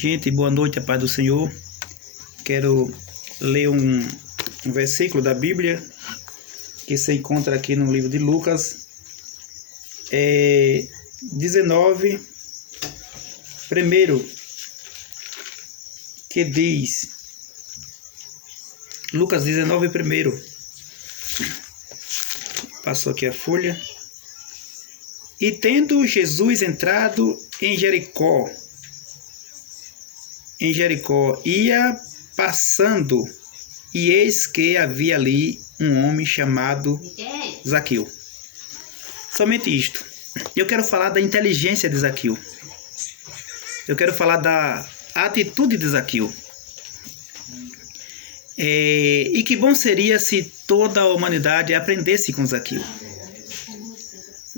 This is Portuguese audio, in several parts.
Gente, boa noite, a paz do Senhor. Quero ler um versículo da Bíblia que se encontra aqui no livro de Lucas 19, primeiro, que diz, Lucas 19, primeiro, passou aqui a folha. E tendo Jesus entrado em Jericó, ia passando, e eis que havia ali um homem chamado Zaqueu. Somente isto. Eu quero falar da inteligência de Zaqueu. Eu quero falar da atitude de Zaqueu. E que bom seria se toda a humanidade aprendesse com Zaqueu.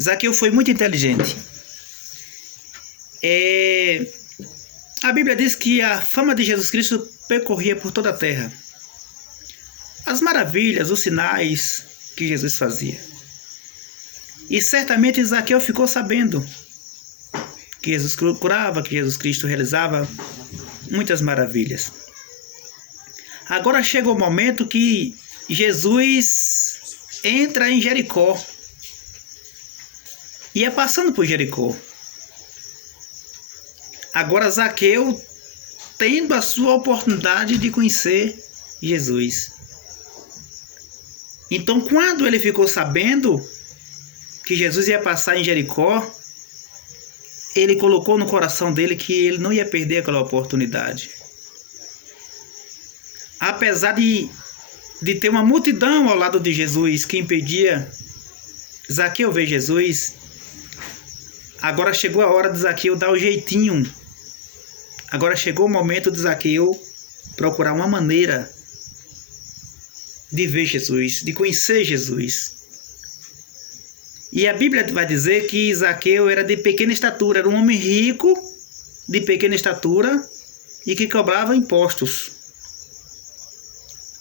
Zaqueu foi muito inteligente. A Bíblia diz que a fama de Jesus Cristo percorria por toda a terra. As maravilhas, os sinais que Jesus fazia. E certamente Zaqueu ficou sabendo que Jesus curava, que Jesus Cristo realizava muitas maravilhas. Agora chega o momento que Jesus entra em Jericó. E é passando por Jericó. Agora Zaqueu tendo a sua oportunidade de conhecer Jesus. Então, quando ele ficou sabendo que Jesus ia passar em Jericó, ele colocou no coração dele que ele não ia perder aquela oportunidade. Apesar de ter uma multidão ao lado de Jesus que impedia Zaqueu ver Jesus, agora chegou a hora de Zaqueu dar o jeitinho. Agora chegou o momento de Zaqueu procurar uma maneira de ver Jesus, de conhecer Jesus. E a Bíblia vai dizer que Zaqueu era de pequena estatura, era um homem rico, de pequena estatura e que cobrava impostos.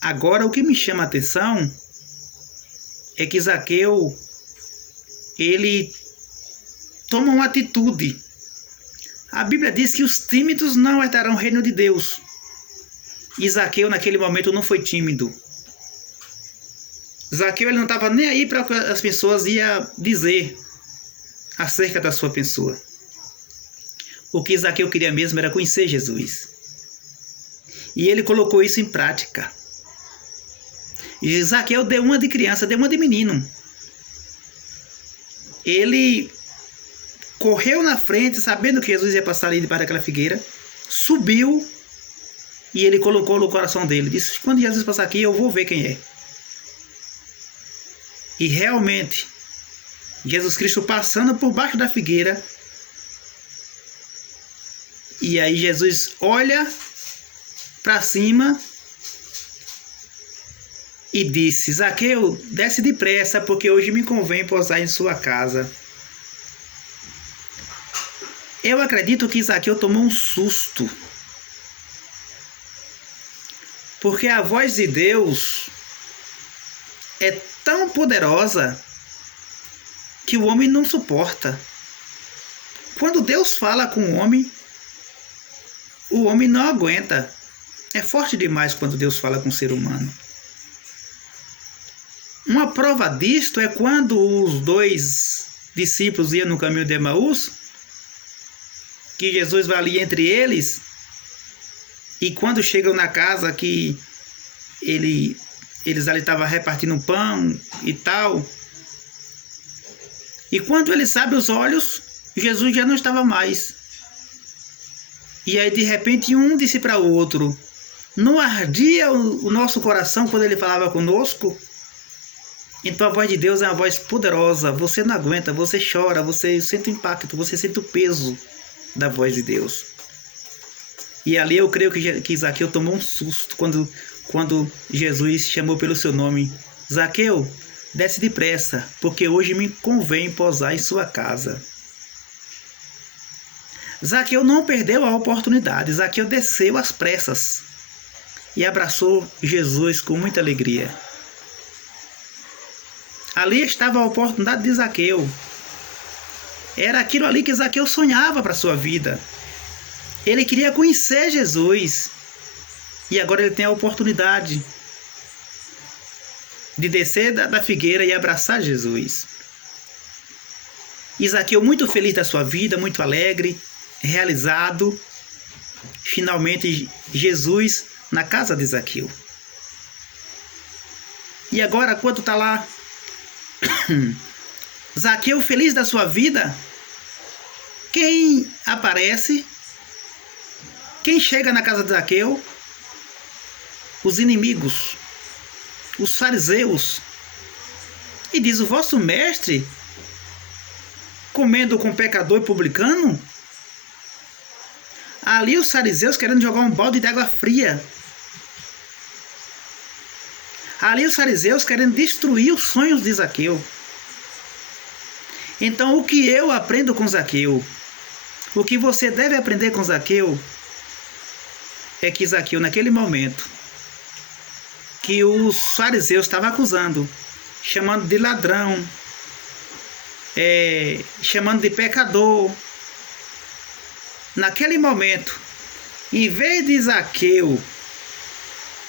Agora o que me chama a atenção é que Zaqueu, ele toma uma atitude. A Bíblia diz que os tímidos não herdarão o reino de Deus. E Zaqueu naquele momento não foi tímido. Zaqueu ele não estava nem aí para o que as pessoas iam dizer acerca da sua pessoa. O que Zaqueu queria mesmo era conhecer Jesus. E ele colocou isso em prática. E Zaqueu deu uma de criança, deu uma de menino. Ele correu na frente, sabendo que Jesus ia passar ali debaixo daquela figueira, subiu e ele colocou no coração dele, disse, quando Jesus passar aqui eu vou ver quem é. E realmente, Jesus Cristo passando por baixo da figueira, e aí Jesus olha para cima e disse, Zaqueu, desce depressa, porque hoje me convém pousar em sua casa. Eu acredito que Zaqueu tomou um susto. Porque a voz de Deus é tão poderosa que o homem não suporta. Quando Deus fala com o homem não aguenta. É forte demais quando Deus fala com o ser humano. Uma prova disto é quando os dois discípulos iam no caminho de Emaús, que Jesus vai ali entre eles, e quando chegam na casa que eles ali estavam repartindo pão e tal, e quando eles abrem os olhos, Jesus já não estava mais. E aí de repente um disse para o outro, não ardia o nosso coração quando ele falava conosco? Então a voz de Deus é uma voz poderosa, você não aguenta, você chora, você sente o impacto, você sente o peso da voz de Deus. E ali eu creio que Zaqueu tomou um susto quando Jesus chamou pelo seu nome. Zaqueu, desce depressa, porque hoje me convém pousar em sua casa. Zaqueu não perdeu a oportunidade. Zaqueu desceu às pressas e abraçou Jesus com muita alegria. Ali estava a oportunidade de Zaqueu. Era aquilo ali que Zaqueu sonhava para a sua vida. Ele queria conhecer Jesus. E agora ele tem a oportunidade de descer da figueira e abraçar Jesus. E Zaqueu, muito feliz da sua vida, muito alegre, realizado. Finalmente, Jesus na casa de Zaqueu. E agora, quando está lá, Zaqueu feliz da sua vida, quem aparece? Quem chega na casa de Zaqueu? Os inimigos, os fariseus. E diz: o vosso mestre comendo com pecador e publicano? Ali os fariseus querendo jogar um balde de água fria. Ali os fariseus querendo destruir os sonhos de Zaqueu. Então o que eu aprendo com Zaqueu, o que você deve aprender com Zaqueu, é que Zaqueu, naquele momento que os fariseus estavam acusando, chamando de ladrão, chamando de pecador, naquele momento, em vez de Zaqueu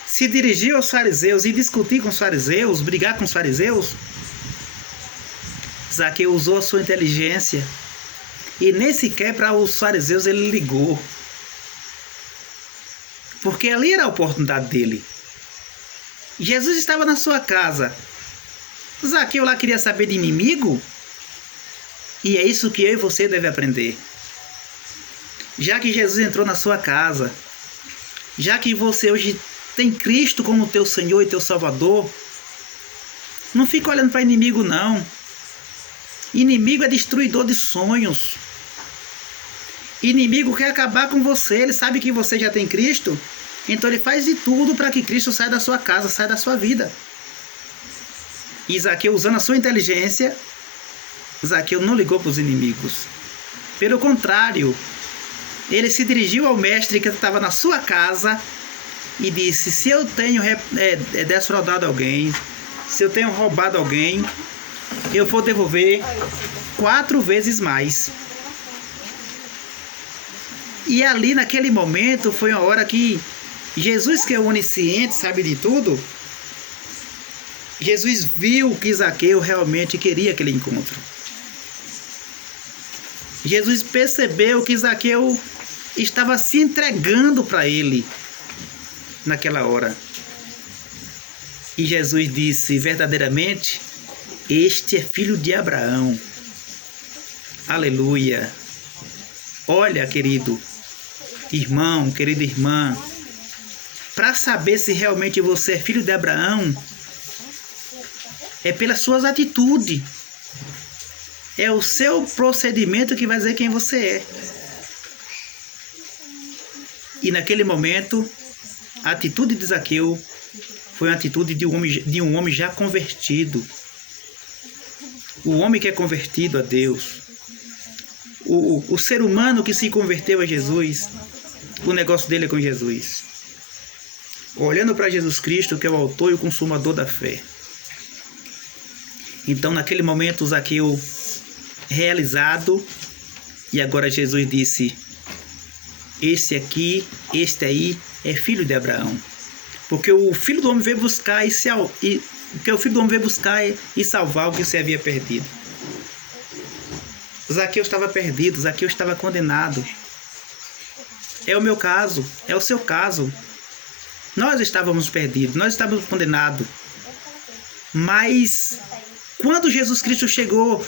se dirigir aos fariseus e discutir com os fariseus, brigar com os fariseus, Zaqueu usou a sua inteligência e nem sequer para os fariseus ele ligou, porque ali era a oportunidade dele. Jesus estava na sua casa. Zaqueu lá queria saber de inimigo? E é isso que eu e você deve aprender. Já que Jesus entrou na sua casa, já que você hoje tem Cristo como teu Senhor e teu Salvador, não fica olhando para inimigo não. Inimigo é destruidor de sonhos. Inimigo quer acabar com você. Ele sabe que você já tem Cristo, então ele faz de tudo para que Cristo saia da sua casa, saia da sua vida. E Zaqueu, usando a sua inteligência, Zaqueu não ligou para os inimigos. Pelo contrário, ele se dirigiu ao mestre que estava na sua casa e disse: se eu tenho defraudado alguém, se eu tenho roubado alguém, eu vou devolver 4 vezes mais. E ali naquele momento foi uma hora que Jesus, que é onisciente, sabe de tudo, Jesus viu que Zaqueu realmente queria aquele encontro. Jesus percebeu que Zaqueu estava se entregando para ele naquela hora. E Jesus disse: verdadeiramente, este é filho de Abraão. Aleluia. Olha, querido irmão, querida irmã, para saber se realmente você é filho de Abraão, é pelas suas atitudes. É o seu procedimento que vai dizer quem você é. E naquele momento, a atitude de Zaqueu foi uma atitude de um homem já convertido. O homem que é convertido a Deus. O ser humano que se converteu a Jesus. O negócio dele é com Jesus. Olhando para Jesus Cristo, que é o autor e o consumador da fé. Então, naquele momento, Zaqueu realizado, e agora Jesus disse: este aqui, este aí é filho de Abraão, porque o filho do homem veio buscar porque o filho do homem veio buscar e salvar o que se havia perdido. Zaqueu estava perdido, Zaqueu estava condenado. É o meu caso, é o seu caso. Nós estávamos perdidos, nós estávamos condenados. Mas quando Jesus Cristo chegou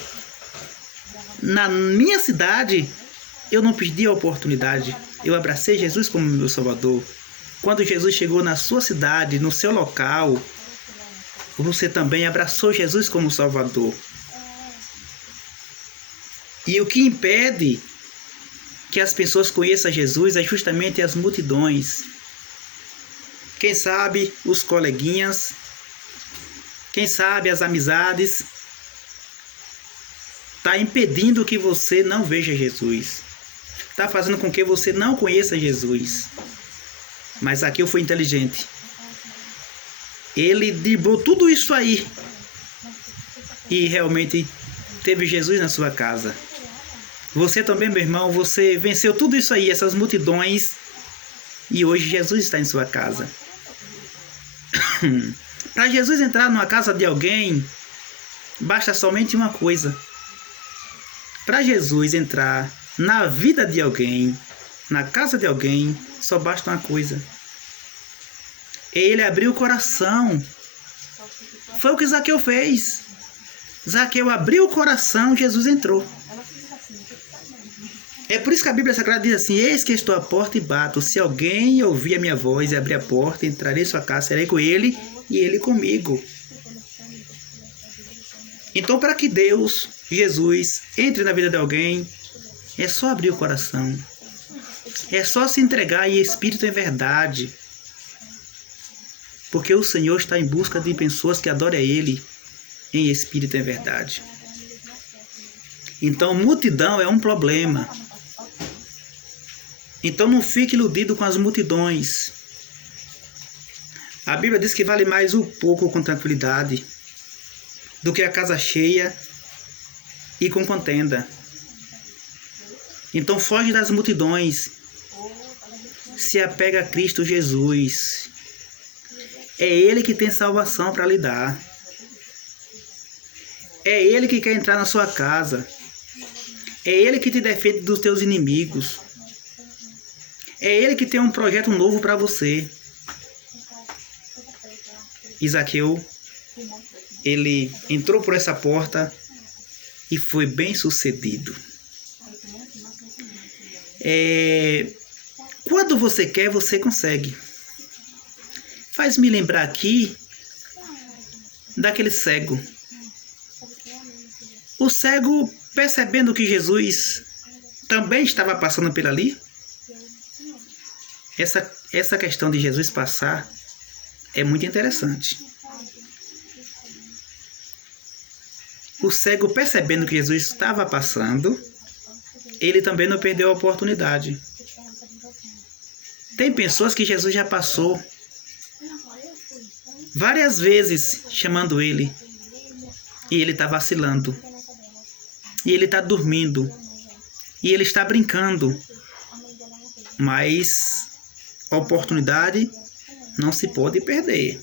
na minha cidade, eu não perdi a oportunidade. Eu abracei Jesus como meu Salvador. Quando Jesus chegou na sua cidade, no seu local, você também abraçou Jesus como Salvador. E o que impede que as pessoas conheçam Jesus é justamente as multidões. Quem sabe os coleguinhas, quem sabe as amizades, está impedindo que você não veja Jesus. Está fazendo com que você não conheça Jesus. Mas aqui eu fui inteligente. Ele driblou tudo isso aí. E realmente teve Jesus na sua casa. Você também, meu irmão, você venceu tudo isso aí, essas multidões, e hoje Jesus está em sua casa. Para Jesus entrar numa casa de alguém, basta somente uma coisa. Para Jesus entrar na vida de alguém, na casa de alguém, só basta uma coisa. Ele abriu o coração. Foi o que Zaqueu fez. Zaqueu abriu o coração, Jesus entrou. É por isso que a Bíblia Sagrada diz assim: eis que estou à porta e bato. Se alguém ouvir a minha voz e abrir a porta, entrarei em sua casa, serei com ele e ele comigo. Então, para que Deus, Jesus, entre na vida de alguém, é só abrir o coração. É só se entregar em espírito e verdade. Porque o Senhor está em busca de pessoas que adorem a Ele em espírito e verdade. Então, multidão é um problema. Então, não fique iludido com as multidões. A Bíblia diz que vale mais o pouco com tranquilidade do que a casa cheia e com contenda. Então, foge das multidões. Se apega a Cristo Jesus. É Ele que tem salvação para lhe dar. É Ele que quer entrar na sua casa. É Ele que te defende dos teus inimigos. É Ele que tem um projeto novo para você. Zaqueu, ele entrou por essa porta e foi bem sucedido. Quando você quer, você consegue. Faz-me lembrar aqui daquele cego. O cego, percebendo que Jesus também estava passando por ali, essa questão de Jesus passar é muito interessante. O cego, percebendo que Jesus estava passando, ele também não perdeu a oportunidade. Tem pessoas que Jesus já passou várias vezes chamando ele, e ele está vacilando, e ele está dormindo, e ele está brincando, mas a oportunidade não se pode perder.